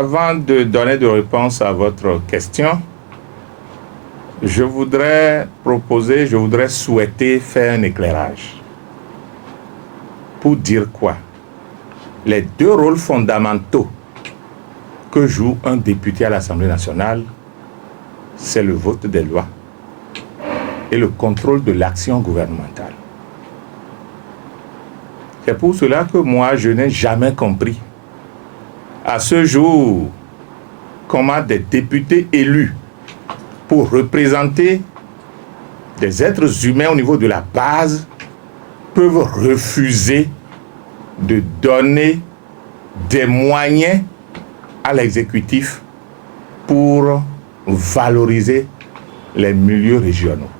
Avant de donner de réponse à votre question, je voudrais souhaiter faire un éclairage. Pour dire quoi? Les deux rôles fondamentaux que joue un député à l'Assemblée nationale, c'est le vote des lois et le contrôle de l'action gouvernementale. C'est pour cela que moi, je n'ai jamais compris, à ce jour, comment des députés élus pour représenter des êtres humains au niveau de la base peuvent refuser de donner des moyens à l'exécutif pour valoriser les milieux régionaux.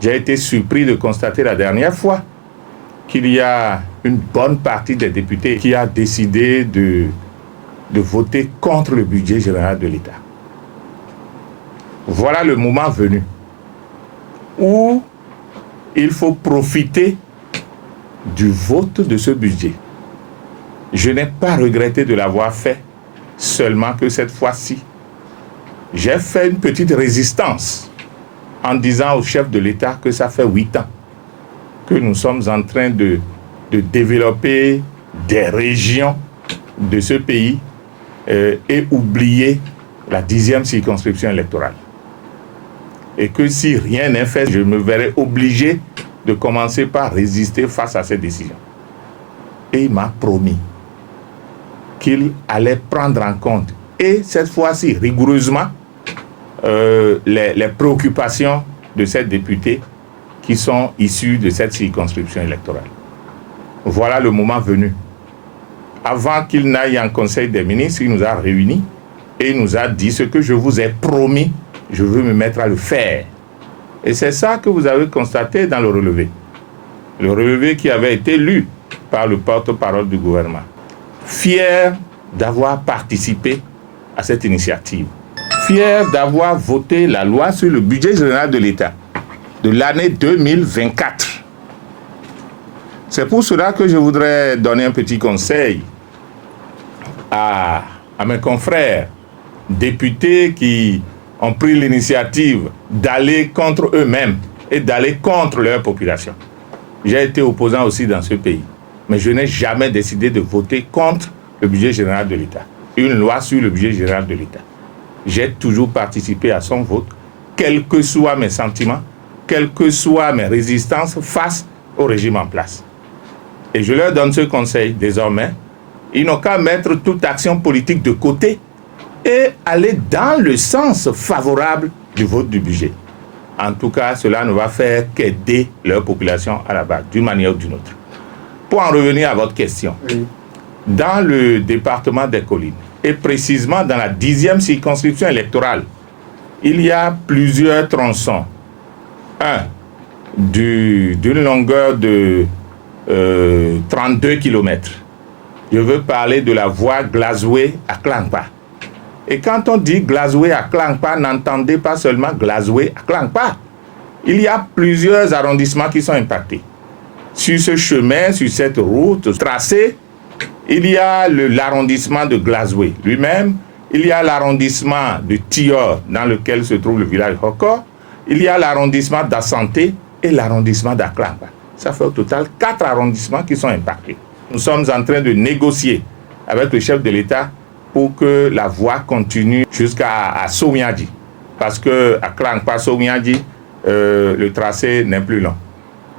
J'ai été surpris de constater la dernière fois qu'il y a une bonne partie des députés qui a décidé de voter contre le budget général de l'État. Voilà le moment venu où il faut profiter du vote de ce budget. Je n'ai pas regretté de l'avoir fait, seulement que cette fois-ci, j'ai fait une petite résistance en disant au chef de l'État que ça fait 8 ans que nous sommes en train de développer des régions de ce pays et oublier la 10e circonscription électorale. Et que si rien n'est fait, je me verrai obligé de commencer par résister face à cette décision. Et il m'a promis qu'il allait prendre en compte, et cette fois-ci rigoureusement, les préoccupations de ces députés qui sont issus de cette circonscription électorale. Voilà le moment venu. Avant qu'il n'aille en Conseil des ministres, il nous a réunis et il nous a dit ce que je vous ai promis, je veux me mettre à le faire. Et c'est ça que vous avez constaté dans le relevé. Le relevé qui avait été lu par le porte-parole du gouvernement. Fier d'avoir participé à cette initiative. Fier d'avoir voté la loi sur le budget général de l'État de l'année 2024. C'est pour cela que je voudrais donner un petit conseil à mes confrères députés qui ont pris l'initiative d'aller contre eux-mêmes et d'aller contre leur population. J'ai été opposant aussi dans ce pays, mais je n'ai jamais décidé de voter contre le budget général de l'État, une loi sur le budget général de l'État. J'ai toujours participé à son vote, quels que soient mes sentiments, quelles que soient mes résistances face au régime en place. Et je leur donne ce conseil désormais, ils n'ont qu'à mettre toute action politique de côté et aller dans le sens favorable du vote du budget. En tout cas, cela ne va faire qu'aider leur population à la base, d'une manière ou d'une autre. Pour en revenir à votre question, dans le département des Collines, et précisément dans la 10e circonscription électorale, il y a plusieurs tronçons. Un, d'une longueur de 32 km. Je veux parler de la voie Glazoué à Klangpa. Et quand on dit Glazoué à Klangpa, n'entendez pas seulement Glazoué à Klangpa. Il y a plusieurs arrondissements qui sont impactés. Sur ce chemin, sur cette route tracée, il y a l'arrondissement de Glazoué lui-même, il y a l'arrondissement de Tior, dans lequel se trouve le village Hokor, il y a l'arrondissement d'Assanté et l'arrondissement d'Aklangpa. Ça fait au total 4 arrondissements qui sont impactés. Nous sommes en train de négocier avec le chef de l'État pour que la voie continue jusqu'à Somiadi. Parce qu'à Klangpa-Somiadi, le tracé n'est plus long.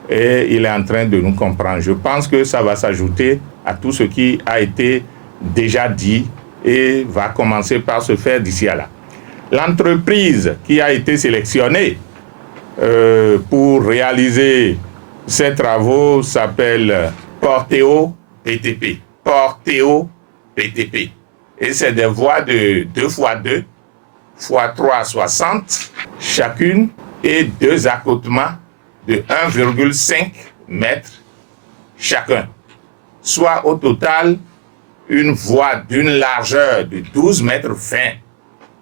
Et il est en train de nous comprendre. Je pense que ça va s'ajouter à tout ce qui a été déjà dit et va commencer par se faire d'ici à là. L'entreprise qui a été sélectionnée pour réaliser ces travaux s'appelle Porteo PTP. Porteo PTP. Et c'est des voies de 2x2, x3 60 chacune et 2 accotements de 1,5 mètre chacun. Soit au total une voie d'une largeur de 12 mètres 20.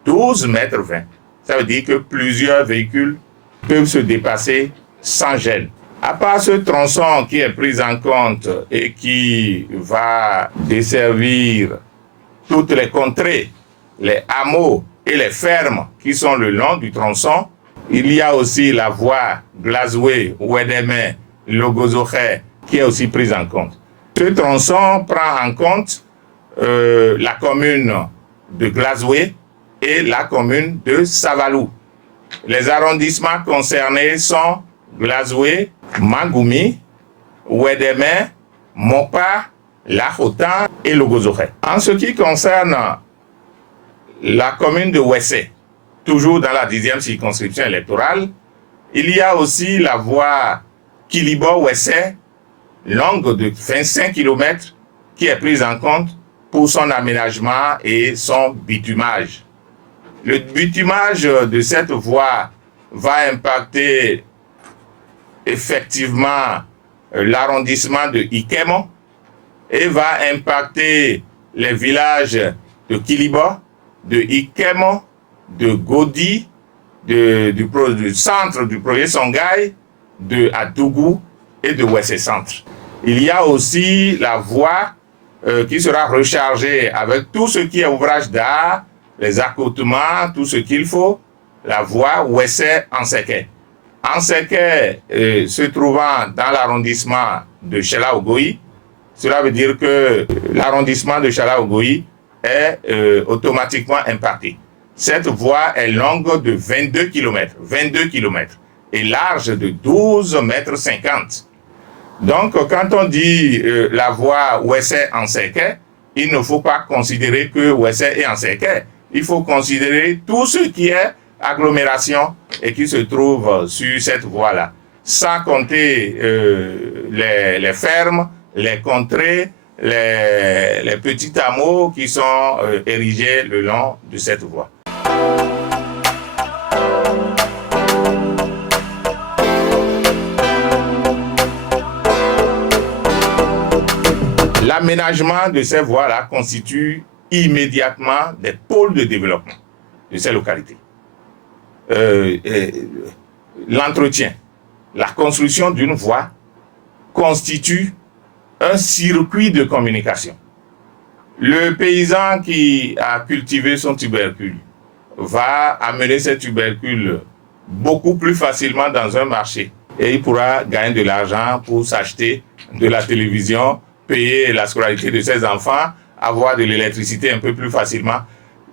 12 mètres 20. Ça veut dire que plusieurs véhicules peuvent se dépasser sans gêne. À part ce tronçon qui est pris en compte et qui va desservir toutes les contrées, les hameaux et les fermes qui sont le long du tronçon. Il y a aussi la voie Glazoué-Ouédémé-Logozokhé qui est aussi prise en compte. Ce tronçon prend en compte la commune de Glazoué et la commune de Savalou. Les arrondissements concernés sont Glazoué, Mangoumi, Ouédémé, Mopa, Lahotan et Logozokhé. En ce qui concerne la commune de Wessé, toujours dans la 10e circonscription électorale, il y a aussi la voie Kilibo-Wessé, longue de 25 km, qui est prise en compte pour son aménagement et son bitumage. Le bitumage de cette voie va impacter effectivement l'arrondissement de Ikemo et va impacter les villages de Kilibo, de Ikemo, de Godi, du centre du projet Songhai, de Adougou et de Wessé Centre. Il y a aussi la voie qui sera rechargée avec tout ce qui est ouvrage d'art, les accotements, tout ce qu'il faut, la voie Wessé-Anseke. Anseke se trouvant dans l'arrondissement de Chela-Ogoï, cela veut dire que l'arrondissement de Chela-Ogoï est automatiquement impacté. Cette voie est longue de 22 km et large de 12,50 m. Donc, quand on dit la voie Wessé-Anseke, il ne faut pas considérer que Wessé et Anseke. Il faut considérer tout ce qui est agglomération et qui se trouve sur cette voie-là, sans compter les fermes, les contrées, les petits hameaux qui sont érigés le long de cette voie. L'aménagement de ces voies-là constitue immédiatement des pôles de développement de ces localités. L'entretien, la construction d'une voie constitue un circuit de communication. Le paysan qui a cultivé son tubercule va amener ces tubercules beaucoup plus facilement dans un marché et il pourra gagner de l'argent pour s'acheter de la télévision, payer la scolarité de ses enfants, avoir de l'électricité un peu plus facilement.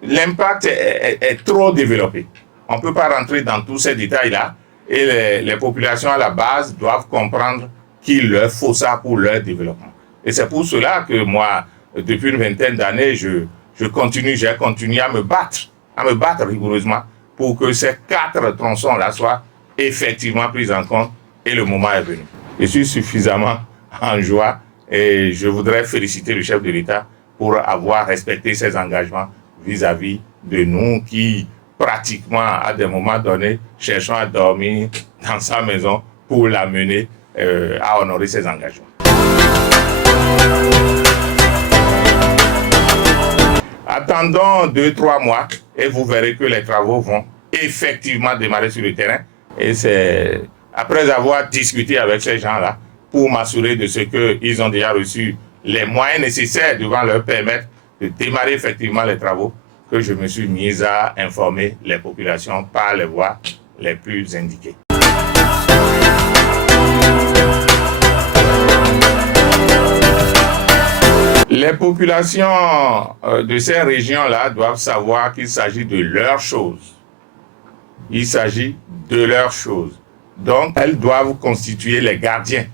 L'impact est trop développé. On ne peut pas rentrer dans tous ces détails-là et les populations à la base doivent comprendre qu'il leur faut ça pour leur développement. Et c'est pour cela que moi, depuis une vingtaine d'années, j'ai continué à me battre rigoureusement pour que ces 4 tronçons-là soient effectivement pris en compte et le moment est venu. Je suis suffisamment en joie et je voudrais féliciter le chef de l'État pour avoir respecté ses engagements vis-à-vis de nous qui, pratiquement, à des moments donnés, cherchons à dormir dans sa maison pour l'amener à honorer ses engagements. Attendons 2-3 mois et vous verrez que les travaux vont effectivement démarrer sur le terrain. Et c'est après avoir discuté avec ces gens-là pour m'assurer de ce qu'ils ont déjà reçu les moyens nécessaires devant leur permettre de démarrer effectivement les travaux que je me suis mis à informer les populations par les voies les plus indiquées. Les populations de ces régions-là doivent savoir qu'il s'agit de leurs choses. Il s'agit de leurs choses. Donc, elles doivent constituer les gardiens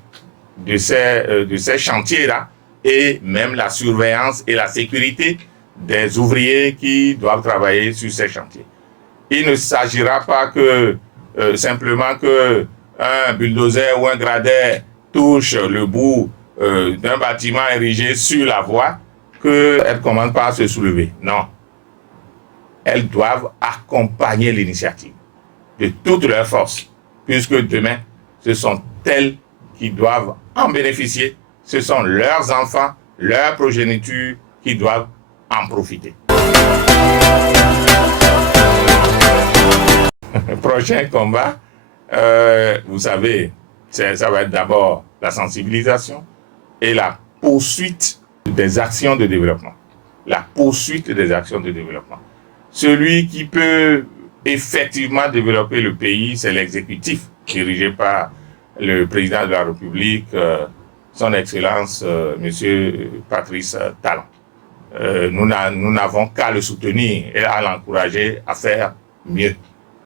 de ces chantiers-là et même la surveillance et la sécurité des ouvriers qui doivent travailler sur ces chantiers. Il ne s'agira pas que simplement qu'un bulldozer ou un grader touche le bout d'un bâtiment érigé sur la voie, qu'elles ne commencent pas à se soulever. Non. Elles doivent accompagner l'initiative de toutes leurs forces, puisque demain, ce sont elles qui doivent en bénéficier. Ce sont leurs enfants, leur progéniture qui doivent en profiter. Prochain combat, vous savez, ça va être d'abord la sensibilisation et la poursuite des actions de développement. la poursuite des actions de développement. Celui qui peut effectivement développer le pays, c'est l'exécutif, dirigé par le président de la République, son Excellence, Monsieur Patrice Talon. Nous n'avons qu'à le soutenir et à l'encourager à faire mieux.